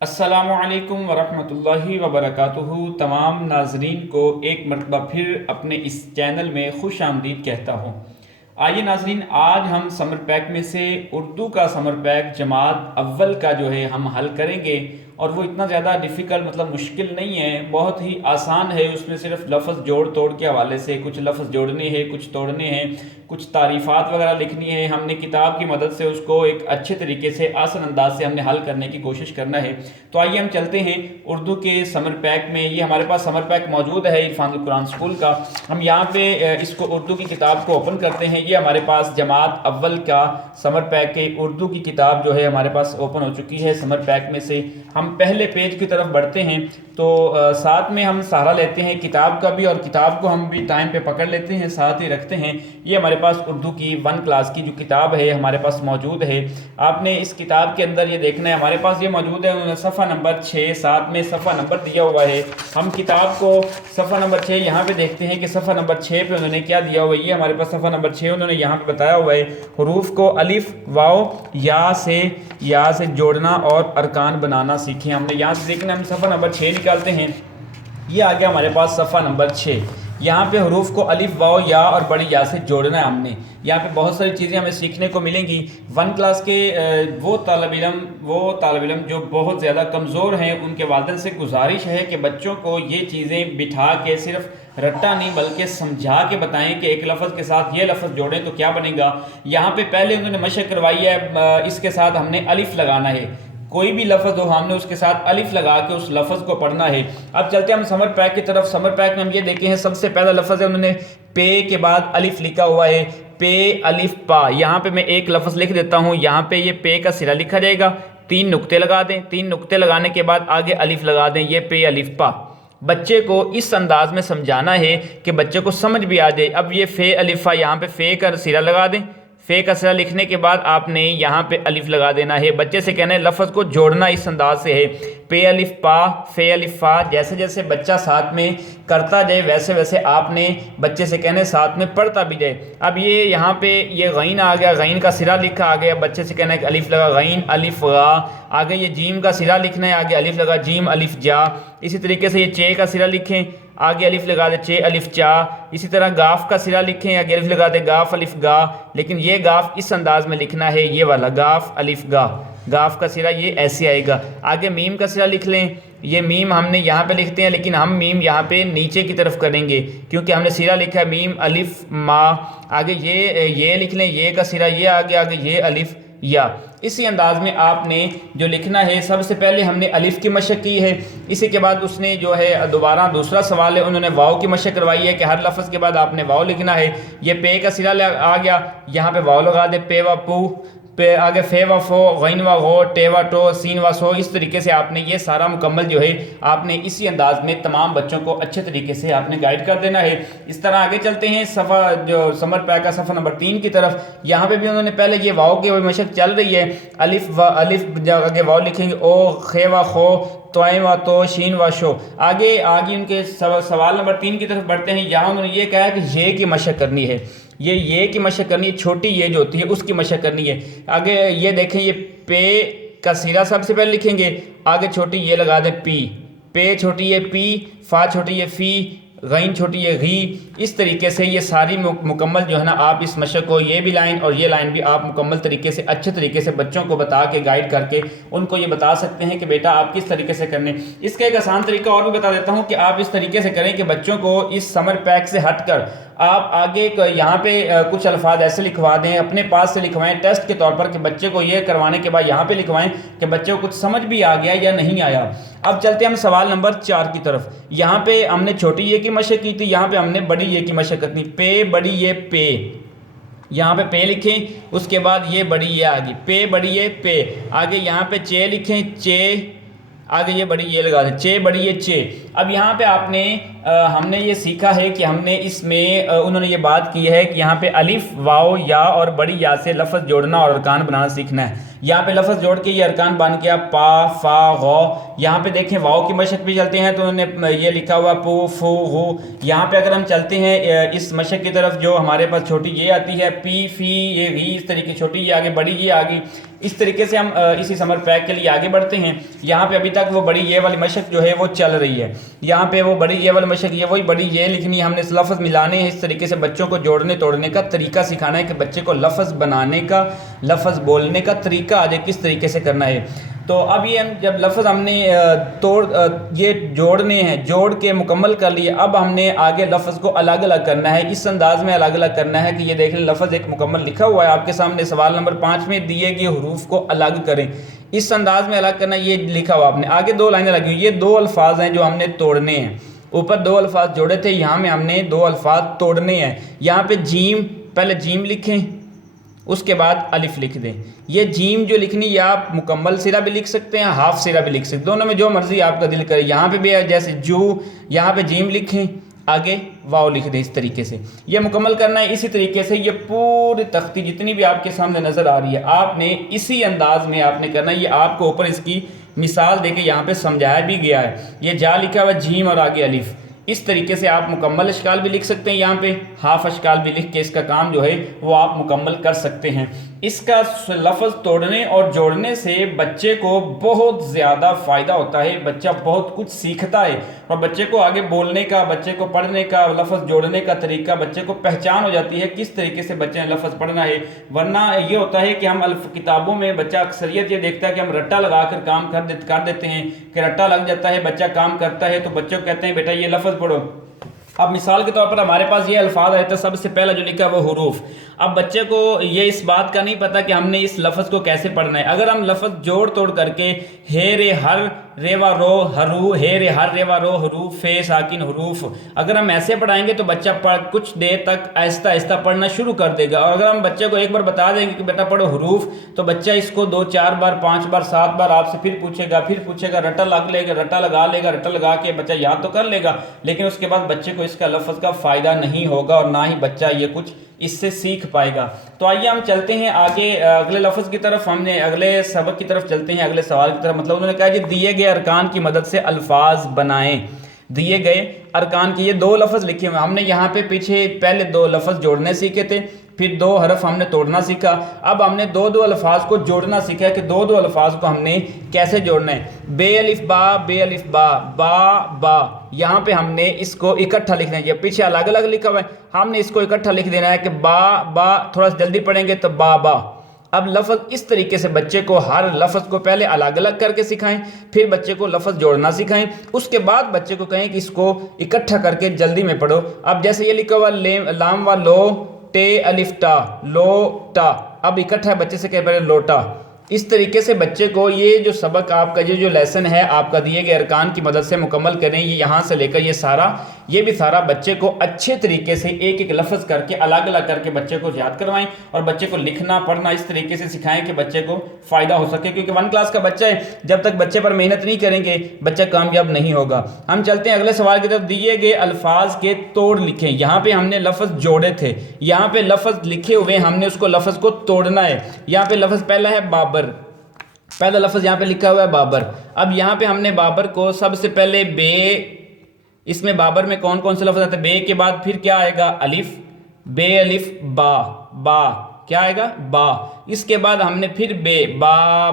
السلام علیکم ورحمۃ اللہ وبرکاتہ۔ تمام ناظرین کو ایک مرتبہ پھر اپنے اس چینل میں خوش آمدید کہتا ہوں۔ آئیے ناظرین، آج ہم سمر پیک میں سے اردو کا سمر پیک جماعت اول کا جو ہے ہم حل کریں گے، اور وہ اتنا زیادہ ڈیفیکلٹ مشکل نہیں ہے، بہت ہی آسان ہے۔ اس میں صرف لفظ جوڑ توڑ کے حوالے سے کچھ لفظ جوڑنے ہیں، کچھ توڑنے ہیں، کچھ تعریفات وغیرہ لکھنی ہے۔ ہم نے کتاب کی مدد سے اس کو ایک اچھے طریقے سے آسان انداز سے ہم نے حل کرنے کی کوشش کرنا ہے۔ تو آئیے ہم چلتے ہیں اردو کے سمر پیک میں۔ یہ ہمارے پاس سمر پیک موجود ہے عرفان القرآن اسکول کا۔ ہم یہاں پہ اس کو اردو کی کتاب کو اوپن کرتے ہیں۔ یہ ہمارے پاس جماعت اول کا سمر پیک کے اردو کی کتاب جو ہے ہمارے پاس اوپن ہو چکی ہے سمر پیک میں سے۔ ہم پہلے پیج کی طرف بڑھتے ہیں تو ساتھ میں ہم سہارا لیتے ہیں کتاب کا بھی، اور کتاب کو ہم بھی ٹائم پہ پکڑ لیتے ہیں، ساتھ ہی رکھتے ہیں۔ یہ ہمارے پاس اردو کی 1 کلاس کی جو کتاب ہے ہمارے پاس موجود ہے۔ آپ نے اس کتاب کے اندر یہ دیکھنا ہے، ہمارے پاس یہ موجود ہے، انہوں نے صفحہ نمبر 6 ساتھ میں صفحہ نمبر دیا ہوا ہے۔ ہم کتاب کو صفحہ نمبر 6 یہاں پہ دیکھتے ہیں کہ صفحہ نمبر 6 پہ انہوں نے کیا دیا ہوا ہے۔ یہ ہمارے پاس صفحہ نمبر 6 انہوں نے یہاں پہ بتایا ہوا ہے، حروف کو الف واو یا سے جوڑنا اور ارکان بنانا سیکھیں۔ ہم نے یہاں سے دیکھنا، ہم صفحہ نمبر 6 نکالتے ہیں۔ یہ آ گیا ہمارے پاس صفحہ نمبر 6۔ یہاں پہ حروف کو الف واو یا اور بڑی یا سے جوڑنا ہے ہم نے۔ یہاں پہ بہت ساری چیزیں ہمیں سیکھنے کو ملیں گی۔ 1 کلاس کے وہ طالب علم جو بہت زیادہ کمزور ہیں، ان کے والدین سے گزارش ہے کہ بچوں کو یہ چیزیں بٹھا کے صرف رٹا نہیں بلکہ سمجھا کے بتائیں کہ ایک لفظ کے ساتھ یہ لفظ جوڑیں تو کیا بنے گا۔ یہاں پہ پہلے انہوں نے مشق کروائی ہے، اس کے ساتھ ہم نے الف لگانا ہے۔ کوئی بھی لفظ ہو ہم نے اس کے ساتھ الف لگا کے اس لفظ کو پڑھنا ہے۔ اب چلتے ہیں ہم سمر پیک کی طرف۔ سمر پیک میں ہم یہ دیکھیں ہیں، سب سے پہلا لفظ ہے، انہوں نے پے کے بعد الف لکھا ہوا ہے، پے الف پا۔ یہاں پہ میں ایک لفظ لکھ دیتا ہوں، یہاں پہ یہ پے کا سرا لکھا جائے گا، 3 نقطے لگا دیں، 3 نقطے لگانے کے بعد آگے الف لگا دیں، یہ پے الف پا۔ بچے کو اس انداز میں سمجھانا ہے کہ بچے کو سمجھ بھی آ جائے۔ اب یہ فے الف فا، یہاں پہ فے کا سرا لگا دیں، فے کا سرا لکھنے کے بعد آپ نے یہاں پہ الف لگا دینا ہے۔ بچے سے کہنا ہے لفظ کو جوڑنا اس انداز سے ہے، پے الف پا فے الف فا۔ جیسے جیسے بچہ ساتھ میں کرتا جائے ویسے ویسے آپ نے بچے سے کہنا ہے ساتھ میں پڑھتا بھی جائے۔ اب یہ یہاں پہ یہ غین آ گیا، غین کا سرا لکھا آ گیا، بچے سے کہنا ہے کہ الف لگا غین الف غا۔ آگے یہ جیم کا سرا لکھنا ہے، آگے الف لگا جیم الف جا۔ اسی طریقے سے یہ چے کا سرا لکھیں، آگے الف لگا دے چے الف چا۔ اسی طرح گاف کا سرا لکھیں، آگے الف لگا دے گاف الف گا، لیکن یہ گاف اس انداز میں لکھنا ہے، یہ والا گاف الف گا۔ گاف کا سرا یہ ایسے آئے گا۔ آگے میم کا سرا لکھ لیں، یہ میم ہم نے یہاں پہ لکھتے ہیں لیکن ہم میم یہاں پہ نیچے کی طرف کریں گے کیونکہ ہم نے سرا لکھا ہے میم الف ما۔ آگے یہ لکھ لیں، یہ کا سرا یہ آگے یہ الف یا۔ اسی انداز میں آپ نے جو لکھنا ہے، سب سے پہلے ہم نے الف کی مشق کی ہے، اسی کے بعد اس نے جو ہے دوبارہ دوسرا سوال ہے، انہوں نے واو کی مشق کروائی ہے کہ ہر لفظ کے بعد آپ نے واو لکھنا ہے۔ یہ پے کا سرا آ گیا، یہاں پہ واو لگا دے، پے و پو، پہ آگے فے و فو، غین و غو، ٹے و ٹو، سین و سو۔ اس طریقے سے آپ نے یہ سارا مکمل جو ہے آپ نے اسی انداز میں تمام بچوں کو اچھے طریقے سے آپ نے گائیڈ کر دینا ہے۔ اس طرح آگے چلتے ہیں صفحہ جو سمر پیک کا صفحہ نمبر 3 کی طرف۔ یہاں پہ بھی انہوں نے پہلے یہ واو کی مشق چل رہی ہے، الف آگے واو لکھیں گے، او خے و خو، توئیں و تو، شین و شو۔ آگے ان کے سوال نمبر 3 کی طرف بڑھتے ہیں۔ یہاں انہوں نے یہ کہا کہ یہ کی مشق کرنی ہے، یہ کی مشق کرنی ہے، چھوٹی یہ جو ہوتی ہے اس کی مشق کرنی ہے۔ آگے یہ دیکھیں، یہ پے کا سیرا سب سے پہلے لکھیں گے، آگے چھوٹی یہ لگا دیں پی، پے چھوٹی یہ پی، فا چھوٹی یہ فی، غین چھوٹی یہ غی۔ اس طریقے سے یہ ساری مکمل جو ہے نا آپ اس مشق کو، یہ بھی لائن اور یہ لائن بھی آپ مکمل طریقے سے اچھے طریقے سے بچوں کو بتا کے گائیڈ کر کے ان کو یہ بتا سکتے ہیں کہ بیٹا آپ کس طریقے سے کرنے۔ اس کا ایک آسان طریقہ اور بھی بتا دیتا ہوں کہ آپ اس طریقے سے کریں کہ بچوں کو اس سمر پیک سے ہٹ کر آپ آگے یہاں پہ کچھ الفاظ ایسے لکھوا دیں، اپنے پاس سے لکھوائیں ٹیسٹ کے طور پر کہ بچے کو یہ کروانے کے بعد یہاں پہ لکھوائیں کہ بچے کو کچھ سمجھ بھی آ گیا یا نہیں آیا۔ اب چلتے ہیں ہم سوال نمبر 4 کی طرف۔ یہاں پہ ہم نے چھوٹی یہ کی مشق کی تھی، یہاں پہ ہم نے بڑی یہ کی مشق کرنی، پے بڑی یہ پے، یہاں پہ پے لکھیں، اس کے بعد یہ بڑی یہ آگی، پے بڑی یہ پے۔ آگے یہاں پہ چے لکھیں، چے، آگے یہ بڑی یہ لگا دیں، چے بڑی یہ چے۔ اب یہاں پہ آپ نے ہم نے یہ سیکھا ہے کہ ہم نے اس میں انہوں نے یہ بات کی ہے کہ یہاں پہ الف واو یا اور بڑی یا سے لفظ جوڑنا اور ارکان بنانا سیکھنا ہے۔ یہاں پہ لفظ جوڑ کے یہ ارکان بن گیا، پا فا غو۔ یہاں پہ دیکھیں واو کی مشق بھی چلتے ہیں تو انہوں نے یہ لکھا ہوا پو فو غو۔ یہاں پہ اگر ہم چلتے ہیں اس مشق کی طرف جو ہمارے پاس چھوٹی یہ آتی ہے، پی فی یہ غی، اس طریقے چھوٹی یہ آگے بڑی یہ آگی۔ اس طریقے سے ہم اسی سمر پیک کے لیے آگے بڑھتے ہیں۔ یہاں پہ ابھی تک وہ بڑی یہ والی مشق جو ہے وہ چل رہی ہے، یہاں پہ وہ بڑی یہ والی مشق، یہ وہی بڑی یہ لکھنی ہے، ہم نے لفظ ملانے ہیں، اس طریقے سے بچوں کو جوڑنے توڑنے کا طریقہ سکھانا ہے کہ بچے کو لفظ بنانے کا، لفظ بولنے کا طریقہ آج کس طریقے سے کرنا ہے۔ تو اب یہ جب لفظ ہم نے یہ جوڑنے ہیں، جوڑ کے مکمل کر لیے، اب ہم نے آگے لفظ کو الگ الگ کرنا ہے، اس انداز میں الگ الگ کرنا ہے کہ یہ دیکھ لیں لفظ ایک مکمل لکھا ہوا ہے آپ کے سامنے، سوال نمبر 5 میں دیے گئے حروف کو الگ کریں، اس انداز میں الگ کرنا، یہ لکھا ہوا آپ نے، آگے 2 لائنیں لگی ہوئی، یہ 2 الفاظ ہیں جو ہم نے توڑنے ہیں، اوپر 2 الفاظ جوڑے تھے، یہاں میں ہم نے 2 الفاظ توڑنے ہیں۔ یہاں پہ جیم، پہلے جیم لکھیں، اس کے بعد الف لکھ دیں۔ یہ جیم جو لکھنی یہ آپ مکمل سرہ بھی لکھ سکتے ہیں، ہاف سرہ بھی لکھ سکتے ہیں، دونوں میں جو مرضی آپ کا دل کرے۔ یہاں پہ بھی ہے جیسے جو، یہاں پہ جیم لکھیں، آگے واو لکھ دیں، اس طریقے سے یہ مکمل کرنا ہے۔ اسی طریقے سے یہ پوری تختی جتنی بھی آپ کے سامنے نظر آ رہی ہے، آپ نے اسی انداز میں آپ نے کرنا ہے۔ یہ آپ کو اوپر اس کی مثال دے کے یہاں پہ سمجھایا بھی گیا ہے، یہ جا لکھا ہوا جیم اور آگے الف، اس طریقے سے آپ مکمل اشکال بھی لکھ سکتے ہیں، یہاں پہ ہاف اشکال بھی لکھ کے اس کا کام جو ہے وہ آپ مکمل کر سکتے ہیں۔ اس کا لفظ توڑنے اور جوڑنے سے بچے کو بہت زیادہ فائدہ ہوتا ہے، بچہ بہت کچھ سیکھتا ہے، اور بچے کو آگے بولنے کا، بچے کو پڑھنے کا، لفظ جوڑنے کا طریقہ بچے کو پہچان ہو جاتی ہے کس طریقے سے بچے نے لفظ پڑھنا ہے۔ ورنہ یہ ہوتا ہے کہ ہم کتابوں میں بچہ اکثریت یہ دیکھتا ہے کہ ہم رٹا لگا کر کام کر دیتے ہیں، کہ رٹا لگ جاتا ہے، بچہ کام کرتا ہے تو بچوں کو کہتے ہیں بیٹا یہ لفظ پڑھو۔ اب مثال کے طور پر ہمارے پاس یہ الفاظ آئے تھے، سب سے پہلا جو لکھا وہ حروف۔ اب بچے کو یہ اس بات کا نہیں پتا کہ ہم نے اس لفظ کو کیسے پڑھنا ہے۔ اگر ہم لفظ جوڑ توڑ کر کے ہے رے ہر ریوا رو حرو، ہے رے ہر ریوا رو حروف، فے ساکن حروف، اگر ہم ایسے پڑھائیں گے تو بچہ کچھ دیر تک آہستہ آہستہ پڑھنا شروع کر دے گا، اور اگر ہم بچے کو ایک بار بتا دیں گے کہ بیٹا پڑھو حروف، تو بچہ اس کو 2 4 بار 5 بار 7 بار آپ سے پھر پوچھے گا، رٹا لگا لے گا، رٹا لگا کے بچہ یاد تو کر لے گا، لیکن اس کے بعد بچے کو اس کا لفظ کا فائدہ نہیں ہوگا، اور نہ ہی بچہ یہ کچھ اس سے سیکھ پائے گا۔ تو آئیے ہم چلتے ہیں آگے اگلے لفظ کی طرف، ہم نے اگلے سبق کی طرف چلتے ہیں، اگلے سوال کی طرف۔ مطلب انہوں نے کہا کہ دیے گئے ارکان کی مدد سے الفاظ بنائیں، دیے گئے ارکان کی، یہ 2 لفظ لکھے ہوئے، ہم نے یہاں پہ پیچھے پہلے 2 لفظ جوڑنے سیکھے تھے، پھر 2 حرف ہم نے توڑنا سیکھا، اب ہم نے 2 الفاظ کو جوڑنا سیکھا ہے کہ 2 الفاظ کو ہم نے کیسے جوڑنا ہے۔ بے الف با، بے الف با، با با، یہاں پہ ہم نے اس کو اکٹھا لکھنا ہے، یہ پیچھے الگ الگ لکھا ہوا ہے، ہم نے اس کو اکٹھا لکھ دینا ہے کہ با با، تھوڑا سا جلدی پڑھیں گے تو با با۔ اب لفظ اس طریقے سے بچے کو ہر لفظ کو پہلے الگ الگ کر کے سکھائیں، پھر بچے کو لفظ جوڑنا سکھائیں، اس کے بعد بچے کو کہیں کہ اس کو اکٹھا کر کے جلدی میں پڑھو۔ اب جیسے یہ لکھا ہوا لام و لو ٹے الف ٹا، لو ٹا، اب اکٹھا ہے بچے سے کہ پہلے لوٹا۔ اس طریقے سے بچے کو یہ جو سبق آپ کا جو لیسن ہے آپ کا دیے گئے ارکان کی مدد سے مکمل کریں، یہ یہاں سے لے کر یہ بھی سارا بچے کو اچھے طریقے سے ایک ایک لفظ کر کے الگ الگ کر کے بچے کو یاد کروائیں، اور بچے کو لکھنا پڑھنا اس طریقے سے سکھائیں کہ بچے کو فائدہ ہو سکے، کیونکہ 1 کلاس کا بچہ ہے، جب تک بچے پر محنت نہیں کریں گے بچہ کامیاب نہیں ہوگا۔ ہم چلتے ہیں اگلے سوال کی طرف۔ دیے گئے الفاظ کے توڑ لکھیں، یہاں پہ ہم نے لفظ جوڑے تھے، یہاں پہ لفظ لکھے ہوئے ہم نے اس کو لفظ کو توڑنا ہے۔ یہاں پہ لفظ پہلا ہے بابر، پہلا لفظ یہاں پہ لکھا ہوا ہے بابر۔ اب یہاں پہ ہم نے بابر کو سب سے پہلے بے، اس میں بابر میں کون کون سے لفظ آتے ہیں؟ بے کے بعد پھر کیا آئے گا؟ الف، بے الف با، با کیا آئے گا؟ با۔ اس کے بعد ہم نے پھر بے، با،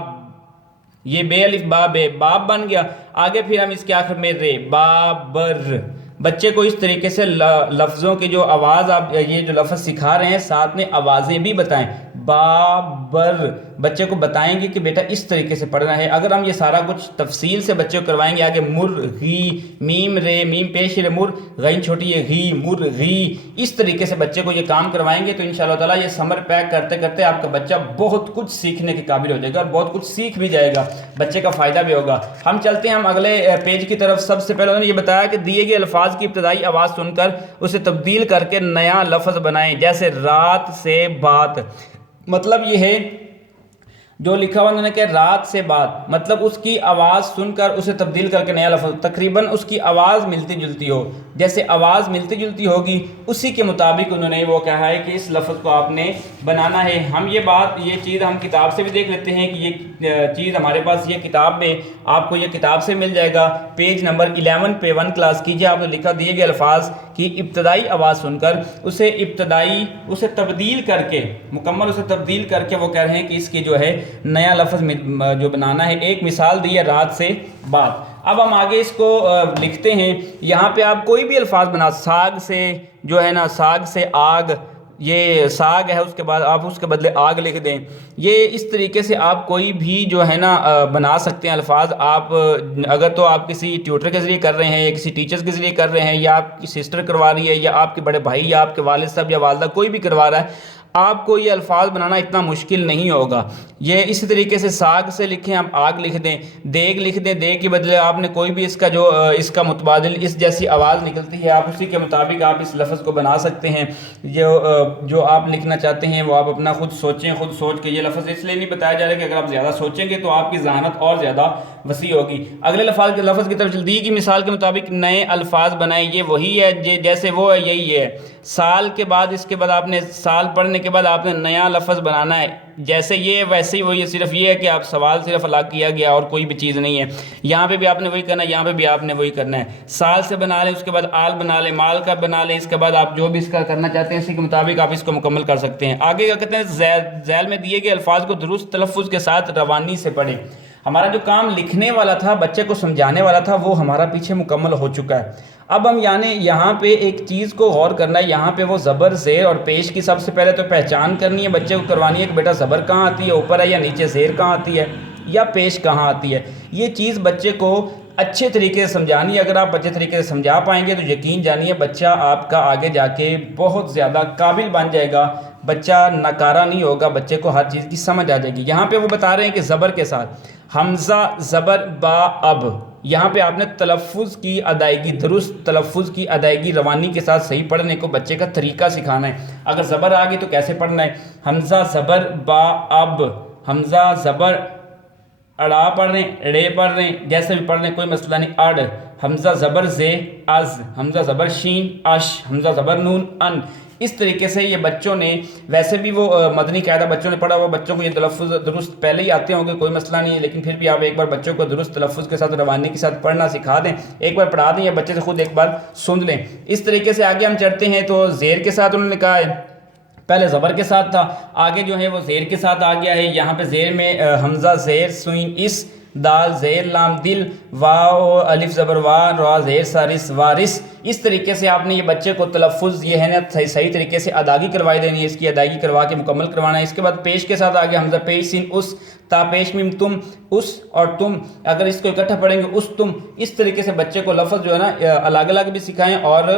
یہ بے الف با بے، باب بن گیا۔ آگے پھر ہم اس کے آخر میں رے، بابر۔ بچے کو اس طریقے سے لفظوں کی جو آواز آپ یہ جو لفظ سکھا رہے ہیں ساتھ میں آوازیں بھی بتائیں، بابر، بچے کو بتائیں گے کہ بیٹا اس طریقے سے پڑھنا ہے۔ اگر ہم یہ سارا کچھ تفصیل سے بچے کو کروائیں گے، آگے مر غی، میم رے، میم پیش رے مر، غین چھوٹی ہے غی، مر غی، اس طریقے سے بچے کو یہ کام کروائیں گے تو انشاءاللہ تعالیٰ یہ سمر پیک کرتے کرتے آپ کا بچہ بہت کچھ سیکھنے کے قابل ہو جائے گا، اور بہت کچھ سیکھ بھی جائے گا، بچے کا فائدہ بھی ہوگا۔ ہم چلتے ہیں ہم اگلے پیج کی طرف۔ سب سے پہلے انہوں نے یہ بتایا کہ دیے گئے الفاظ کی ابتدائی آواز سن کر اسے تبدیل کر کے نیا لفظ بنائیں، جیسے رات سے بات۔ مطلب یہ ہے جو لکھا ہوا انہوں نے کہ رات سے بات، مطلب اس کی آواز سن کر اسے تبدیل کر کے نیا لفظ، تقریباً اس کی آواز ملتی جلتی ہو، جیسے آواز ملتی جلتی ہوگی اسی کے مطابق انہوں نے وہ کہا ہے کہ اس لفظ کو آپ نے بنانا ہے۔ ہم یہ چیز ہم کتاب سے بھی دیکھ لیتے ہیں کہ یہ چیز ہمارے پاس یہ کتاب میں آپ کو یہ کتاب سے مل جائے گا، پیج نمبر 11 پہ 1 کلاس کیجیے، آپ نے لکھا دیے گئے الفاظ کی ابتدائی آواز سن کر اسے تبدیل کر کے مکمل اسے تبدیل کر کے وہ کہہ رہے ہیں کہ اس کی جو ہے نیا لفظ جو بنانا ہے۔ ایک مثال دی ہے رات سے بات۔ اب ہم آگے اس کو لکھتے ہیں۔ یہاں پہ آپ کوئی بھی الفاظ بنا، ساگ سے جو ہے نا، ساگ سے آگ، یہ ساگ ہے، اس کے بعد آپ اس کے بدلے آگ لکھ دیں۔ یہ اس طریقے سے آپ کوئی بھی جو ہے نا بنا سکتے ہیں الفاظ۔ آپ اگر تو آپ کسی ٹیوٹر کے ذریعے کر رہے ہیں یا کسی ٹیچرز کے ذریعے کر رہے ہیں، یا آپ کی سسٹر کروا رہی ہے، یا آپ کے بڑے بھائی، یا آپ کے والد صاحب یا والدہ، کوئی بھی کروا رہا ہے، آپ کو یہ الفاظ بنانا اتنا مشکل نہیں ہوگا۔ یہ اسی طریقے سے ساگ سے لکھیں، آپ آگ لکھ دیں، دیگ لکھ دیں، دیگ کے بدلے آپ نے کوئی بھی اس کا متبادل اس جیسی آواز نکلتی ہے، آپ اسی کے مطابق آپ اس لفظ کو بنا سکتے ہیں۔ جو آپ لکھنا چاہتے ہیں وہ آپ اپنا خود سوچیں، خود سوچ کے یہ لفظ اس لیے نہیں بتایا جا رہا کہ اگر آپ زیادہ سوچیں گے تو آپ کی ذہانت اور زیادہ وسیع ہوگی۔ اگلے لفظ کی طرف جلدی کی مثال کے مطابق نئے الفاظ بنائیں۔ یہ وہی ہے جیسے وہ ہے، یہی ہے۔ سال کے بعد اس کے بعد آپ نے سال پڑھنے کے بعد آپ نے نیا لفظ بنانا ہے، جیسے یہ ویسے ہی وہی ہے، صرف یہ ہے کہ آپ سوال صرف الگ کیا گیا اور کوئی بھی چیز نہیں ہے۔ یہاں پہ بھی آپ نے وہی کرنا ہے، یہاں پہ بھی آپ نے وہی کرنا ہے۔ سال سے بنا لیں، اس کے بعد آل بنا لیں، مال کا بنا لیں، اس کے بعد آپ جو بھی اس کا کرنا چاہتے ہیں اسی کے مطابق آپ اس کو مکمل کر سکتے ہیں۔ آگے کیا کہتے ہیں، ذیل میں دیے گئے الفاظ کو درست تلفظ کے ساتھ روانی سے پڑھیں۔ ہمارا جو کام لکھنے والا تھا، بچے کو سمجھانے والا تھا، وہ ہمارا پیچھے مکمل ہو چکا ہے۔ اب ہم یہاں پہ ایک چیز کو غور کرنا ہے، یہاں پہ وہ زبر، زیر اور پیش کی سب سے پہلے تو پہچان کرنی ہے، بچے کو کروانی ہے کہ بیٹا زبر کہاں آتی ہے، اوپر ہے یا نیچے، زیر کہاں آتی ہے یا پیش کہاں آتی ہے۔ یہ چیز بچے کو اچھے طریقے سے سمجھانی ہے۔ اگر آپ اچھے طریقے سے سمجھا پائیں گے تو یقین جانیے بچہ آپ کا آگے جا کے بہت زیادہ قابل بن جائے گا، بچہ ناکارہ نہیں ہوگا، بچے کو ہر چیز کی سمجھ آ جائے گی۔ یہاں پہ وہ بتا رہے ہیں کہ زبر کے ساتھ حمزہ زبر با اب، یہاں پہ آپ نے تلفظ کی ادائیگی، درست تلفظ کی ادائیگی روانی کے ساتھ صحیح پڑھنے کو بچے کا طریقہ سکھانا ہے۔ اگر زبر آ گئی تو کیسے پڑھنا ہے، حمزہ زبر با اب، حمزہ زبر اڑا پڑھ رہے ہیں، اڑے پڑھ رہے ہیں، جیسے بھی پڑھ رہے ہیں کوئی مسئلہ نہیں، اڑ، حمزہ زبر زے از، حمزہ زبر شین اش، حمزہ زبر نون ان۔ اس طریقے سے یہ بچوں نے، ویسے بھی وہ مدنی قاعدہ بچوں نے پڑھا ہوا، بچوں کو یہ تلفظ درست پہلے ہی آتے ہوں گے، کوئی مسئلہ نہیں ہے، لیکن پھر بھی آپ ایک بار بچوں کو درست تلفظ کے ساتھ روانی کے ساتھ پڑھنا سکھا دیں، ایک بار پڑھا دیں یا بچے سے خود ایک بار سن لیں۔ اس طریقے سے آگے ہم چڑھتے ہیں تو زیر کے ساتھ انہوں نے کہا ہے، پہلے زبر کے ساتھ تھا، آگے جو ہے وہ زیر کے ساتھ آ گیا ہے۔ یہاں پہ زیر میں حمزہ زیر سوین اس، دال زیر لام دل، واو الف زبر وا، را زیر سارس وارس۔ اس طریقے سے آپ نے یہ بچے کو تلفظ یہ ہے نا صحیح طریقے سے ادائیگی کروائی دینی ہے، اس کی ادائیگی کروا کے مکمل کروانا ہے۔ اس کے بعد پیش کے ساتھ آگے حمزہ پیش سین اس، تا پیش میم تم، اس اور تم، اگر اس کو اکٹھا پڑھیں گے اس تم۔ اس طریقے سے بچے کو لفظ جو ہے نا الگ الگ بھی سکھائیں اور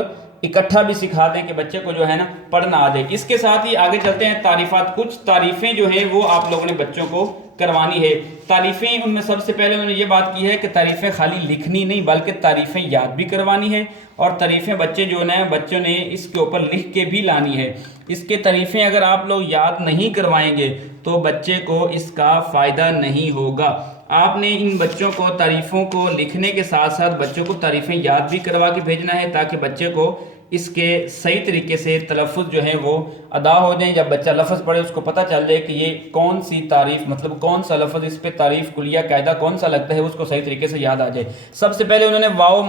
اکٹھا بھی سکھا دیں کہ بچے کو جو ہے نا پڑھنا آ جائے۔ اس کے ساتھ ہی آگے چلتے ہیں تعریفات۔ کچھ تعریفیں جو ہیں وہ آپ لوگوں نے بچوں کو کروانی ہے۔ تعریفیں ان میں سب سے پہلے انہوں نے یہ بات کی ہے کہ تعریفیں خالی لکھنی نہیں بلکہ تعریفیں یاد بھی کروانی ہے، اور تعریفیں بچوں نے اس کے اوپر لکھ کے بھی لانی ہے۔ اس کے تعریفیں اگر آپ لوگ یاد نہیں کروائیں گے تو بچے کو اس کا فائدہ نہیں ہوگا۔ آپ نے ان بچوں کو تعریفوں کو لکھنے کے ساتھ ساتھ بچوں کو تعریفیں یاد بھی کروا کے بھیجنا ہے، تاکہ بچے کو اس کے صحیح طریقے سے تلفظ جو ہیں وہ ادا ہو جائیں۔ جب بچہ لفظ پڑھے اس کو پتہ چل جائے کہ یہ کون سی تعریف، مطلب کون سا لفظ، اس پہ تعریف کلیہ قاعدہ کون سا لگتا ہے، اس کو صحیح طریقے سے یاد آ جائے۔ سب سے پہلے انہوں نے واو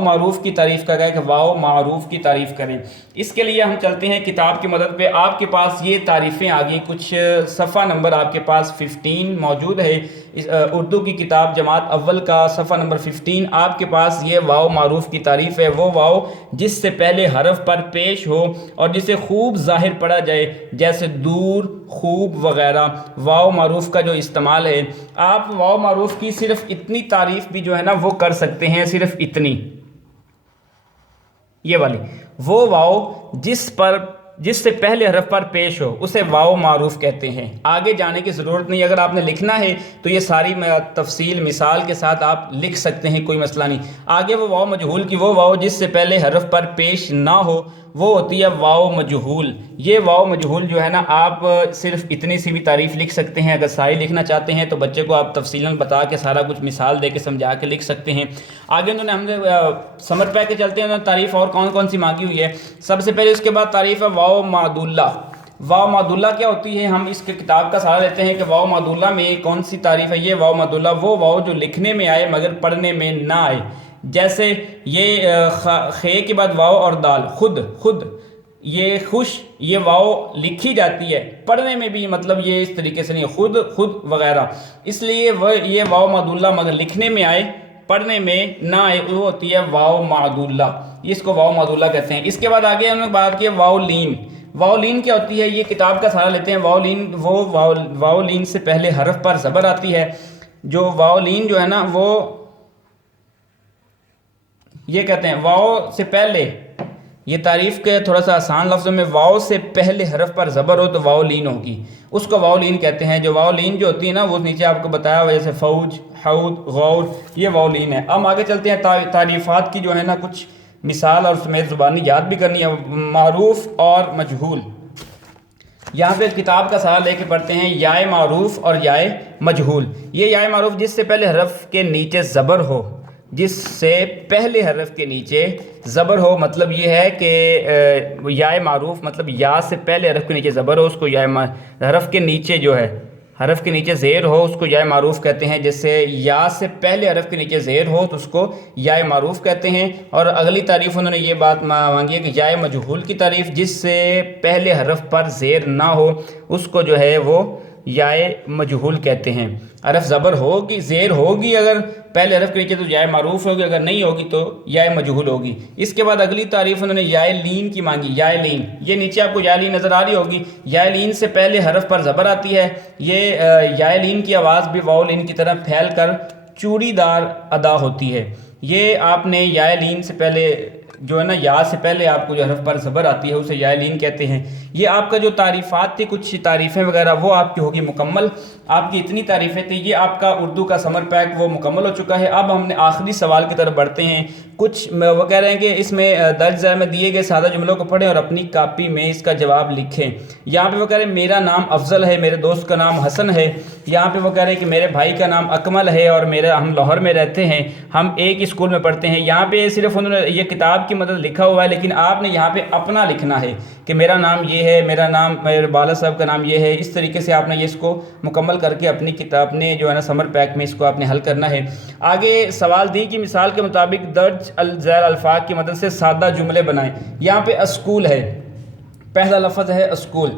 معروف کی تعریف کا کہا کہ واو معروف کی تعریف کریں۔ اس کے لیے ہم چلتے ہیں کتاب کی مدد پہ۔ آپ کے پاس یہ تعریفیں آ گئی، کچھ صفحہ نمبر آپ کے پاس 15 موجود ہے، اردو کی کتاب جماعت اول کا صفحہ نمبر 15۔ آپ کے پاس یہ واو معروف کی تعریف ہے، وہ واو جس سے پہلے حرف پر پیش ہو اور جسے خوب ظاہر پڑھا جائے، جیسے دور، خوب وغیرہ۔ واو معروف کا جو استعمال ہے، آپ واو معروف کی صرف اتنی تعریف بھی جو ہے نا وہ کر سکتے ہیں، صرف اتنی، یہ والی، وہ واو جس پر جس سے پہلے حرف پر پیش ہو اسے واو معروف کہتے ہیں۔ آگے جانے کی ضرورت نہیں، اگر آپ نے لکھنا ہے تو یہ ساری تفصیل مثال کے ساتھ آپ لکھ سکتے ہیں، کوئی مسئلہ نہیں۔ آگے وہ واو مجہول کی وہ واو جس سے پہلے حرف پر پیش نہ ہو وہ ہوتی ہے واو مجہول۔ یہ واو مجہول جو ہے نا، آپ صرف اتنی سی بھی تعریف لکھ سکتے ہیں، اگر ساری لکھنا چاہتے ہیں تو بچے کو آپ تفصیلاً بتا کے سارا کچھ مثال دے کے سمجھا کے لکھ سکتے ہیں۔ آگے انہوں نے ہم نے سمر پیک کے چلتے ہیں، انہوں نے تعریف اور کون کون سی مانگی ہوئی ہے۔ سب سے پہلے اس کے بعد تعریف ہے واو معدولہ۔ واو معدولہ کیا ہوتی ہے؟ ہم اس کے کتاب کا سہارا لیتے ہیں کہ واو معدولہ میں کون سی تعریف ہے۔ یہ واو معدولہ وہ واو جو لکھنے میں آئے مگر پڑھنے میں نہ آئے، جیسے یہ خے کے بعد واو اور دال، خود خود، یہ خوش، یہ واو لکھی جاتی ہے، پڑھنے میں بھی مطلب یہ اس طریقے سے نہیں، خود خود وغیرہ، اس لیے یہ واو معدولہ مگر لکھنے میں آئے پڑھنے میں نہ آئے وہ ہوتی ہے واو معدولہ، اس کو واو معدولہ کہتے ہیں۔ اس کے بعد آگے ہم نے بات کی واو لین۔ واو لین کیا ہوتی ہے؟ یہ کتاب کا سہارا لیتے ہیں۔ واو لین وہ واو لین سے پہلے حرف پر زبر آتی ہے۔ جو واو لین جو ہے نا وہ یہ کہتے ہیں واو سے پہلے، یہ تعریف کے تھوڑا سا آسان لفظوں میں، واو سے پہلے حرف پر زبر ہو تو واو لین ہوگی، اس کو واو لین کہتے ہیں۔ جو واو لین جو ہوتی ہے نا وہ نیچے آپ کو بتایا ہوا جیسے فوج، حود، غور، یہ واو لین ہے۔ اب آگے چلتے ہیں، تعریفات کی جو ہے نا کچھ مثال اور سمیت زبانی یاد بھی کرنی ہے۔ معروف اور مجہول، یہاں پہ کتاب کا سہارا لے کے پڑھتے ہیں۔ یائے معروف اور یائے مجہول، یہ یائے معروف جس سے پہلے حرف کے نیچے زبر ہو، جس سے پہلے حرف کے نیچے زبر ہو، مطلب یہ ہے کہ یائے معروف مطلب یا سے پہلے حرف کے نیچے زبر ہو، اس کو حرف کے نیچے جو ہے، حرف کے نیچے زیر ہو اس کو یائے معروف کہتے ہیں۔ جیسے یا سے پہلے حرف کے نیچے زیر ہو تو اس کو یائے معروف کہتے ہیں۔ اور اگلی تعریف انہوں نے یہ بات مانگی ہے کہ یائے مجہول کی تعریف جس سے پہلے حرف پر زیر نہ ہو اس کو جو ہے وہ یائے مجہول کہتے ہیں۔ حرف زبر ہوگی، زیر ہوگی اگر پہلے حرف کے نیچے تو یائے معروف ہوگی، اگر نہیں ہوگی تو یائے مجہول ہوگی۔ اس کے بعد اگلی تعریف انہوں نے یائے لین کی مانگی۔ یائے لین، یہ نیچے آپ کو یائے لین نظر آ رہی ہوگی۔ یائے لین سے پہلے حرف پر زبر آتی ہے، یہ یائے لین کی آواز بھی واو لین کی طرح پھیل کر چوڑی دار ادا ہوتی ہے۔ یہ آپ نے یائے لین سے پہلے جو ہے نا، یا سے پہلے آپ کو جو حرف پر زبر آتی ہے اسے یائے لین کہتے ہیں۔ یہ آپ کا جو تعریفات تھی، کچھ تعریفیں وغیرہ وہ آپ کی ہوگی مکمل۔ آپ کی اتنی تعریفیں تھیں، یہ آپ کا اردو کا سمر پیک وہ مکمل ہو چکا ہے۔ اب ہم نے آخری سوال کی طرف بڑھتے ہیں۔ کچھ وہ کہہ رہے ہیں کہ اس میں درج ذیل میں دیے گئے سادہ جملوں کو پڑھیں اور اپنی کاپی میں اس کا جواب لکھیں۔ یہاں پہ وہ کہہ رہے ہیں میرا نام افضل ہے، میرے دوست کا نام حسن ہے۔ یہاں پہ وہ کہہ رہے ہیں کہ میرے بھائی کا نام اکمل ہے اور ہم لاہور میں رہتے ہیں، ہم ایک اسکول میں پڑھتے ہیں۔ یہاں پہ صرف انہوں نے یہ کتاب کی مدد لکھا ہوا ہے، لیکن آپ نے یہاں پہ اپنا لکھنا ہے کہ میرا نام یہ ہے، میرا نام، میرے والد صاحب کا نام یہ ہے۔ اس طریقے سے آپ نے یہ اس کو مکمل کر کے اپنی کتاب نے جو ہے نا سمر پیک میں اس کو آپ نے حل کرنا ہے۔ آگے سوال دی کی مثال کے مطابق درج ذیل الفاظ کی مدد سے سادہ جملے بنائیں۔ یہاں پہ اسکول ہے، پہلا لفظ ہے اسکول،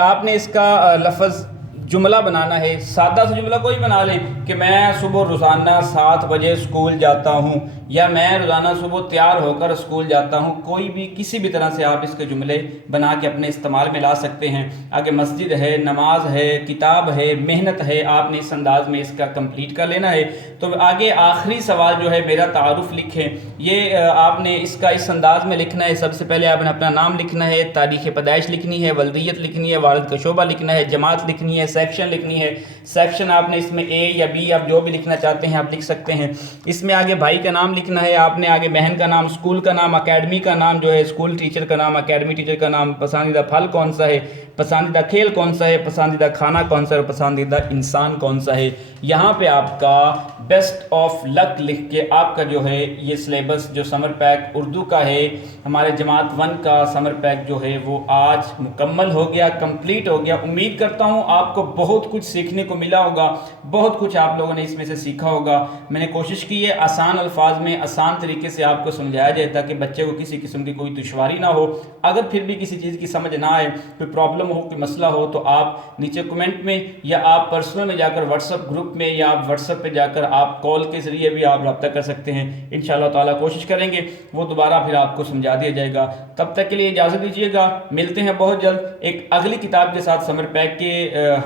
آپ نے اس کا لفظ جملہ بنانا ہے، سادہ سا جملہ کوئی بنا لیں کہ میں صبح روزانہ 7 بجے اسکول جاتا ہوں، یا میں روزانہ صبح تیار ہو کر اسکول جاتا ہوں۔ کوئی بھی کسی بھی طرح سے آپ اس کے جملے بنا کے اپنے استعمال میں لا سکتے ہیں۔ آگے مسجد ہے، نماز ہے، کتاب ہے، محنت ہے، آپ نے اس انداز میں اس کا کمپلیٹ کر لینا ہے۔ تو آگے آخری سوال جو ہے میرا تعارف لکھیں، یہ آپ نے اس کا اس انداز میں لکھنا ہے۔ سب سے پہلے آپ نے اپنا نام لکھنا ہے، تاریخ پیدائش لکھنی ہے، ولدیت لکھنی ہے، والد کا شعبہ لکھنا ہے، جماعت لکھنی ہے، سیکشن لکھنی ہے۔ سیکشن آپ نے اس میں اے یا بی، آپ جو بھی لکھنا چاہتے ہیں آپ لکھ سکتے ہیں۔ اس میں آگے بھائی کا نام لکھنا ہے، آپ نے آگے بہن کا نام، اسکول کا نام، اکیڈمی کا نام جو ہے، اسکول ٹیچر کا نام، اکیڈمی ٹیچر کا نام، پسندیدہ پھل کون سا ہے، پسندیدہ کھیل کون سا ہے، پسندیدہ کھانا کون سا ہے، اور پسندیدہ انسان کون سا ہے۔ یہاں پہ آپ کا بیسٹ آف لک لکھ کے آپ کا جو ہے یہ سلیبس جو سمر پیک اردو کا ہے، ہمارے جماعت 1 کا سمر پیک جو ہے وہ آج مکمل ہو گیا، کمپلیٹ ہو گیا۔ امید کرتا ہوں آپ کو بہت کچھ سیکھنے کو ملا ہوگا، بہت کچھ آپ لوگوں نے اس میں سے سیکھا ہوگا۔ میں نے کوشش کی ہے آسان الفاظ میں آسان طریقے سے آپ کو سمجھایا جائے تاکہ بچے کو کسی قسم کی کوئی دشواری نہ ہو۔ اگر پھر بھی کسی چیز کی سمجھ نہ آئے، کوئی پرابلم ہو، کوئی مسئلہ ہو، تو آپ نیچے کمنٹ میں یا آپ پرسنل میں جا کر واٹس ایپ گروپ میں یا آپ واٹس ایپ پہ جا کر آپ کال کے ذریعے بھی آپ رابطہ کر سکتے ہیں۔ انشاءاللہ تعالیٰ کوشش کریں گے وہ دوبارہ پھر آپ کو سمجھا دیا جائے گا۔ تب تک کے لیے اجازت دیجیے گا، ملتے ہیں بہت جلد ایک اگلی کتاب کے ساتھ سمر پیک کے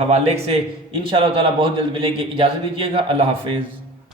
حوالے سے۔ انشاءاللہ تعالیٰ بہت جلد ملیں گے، اجازت دیجیے گا، اللہ حافظ۔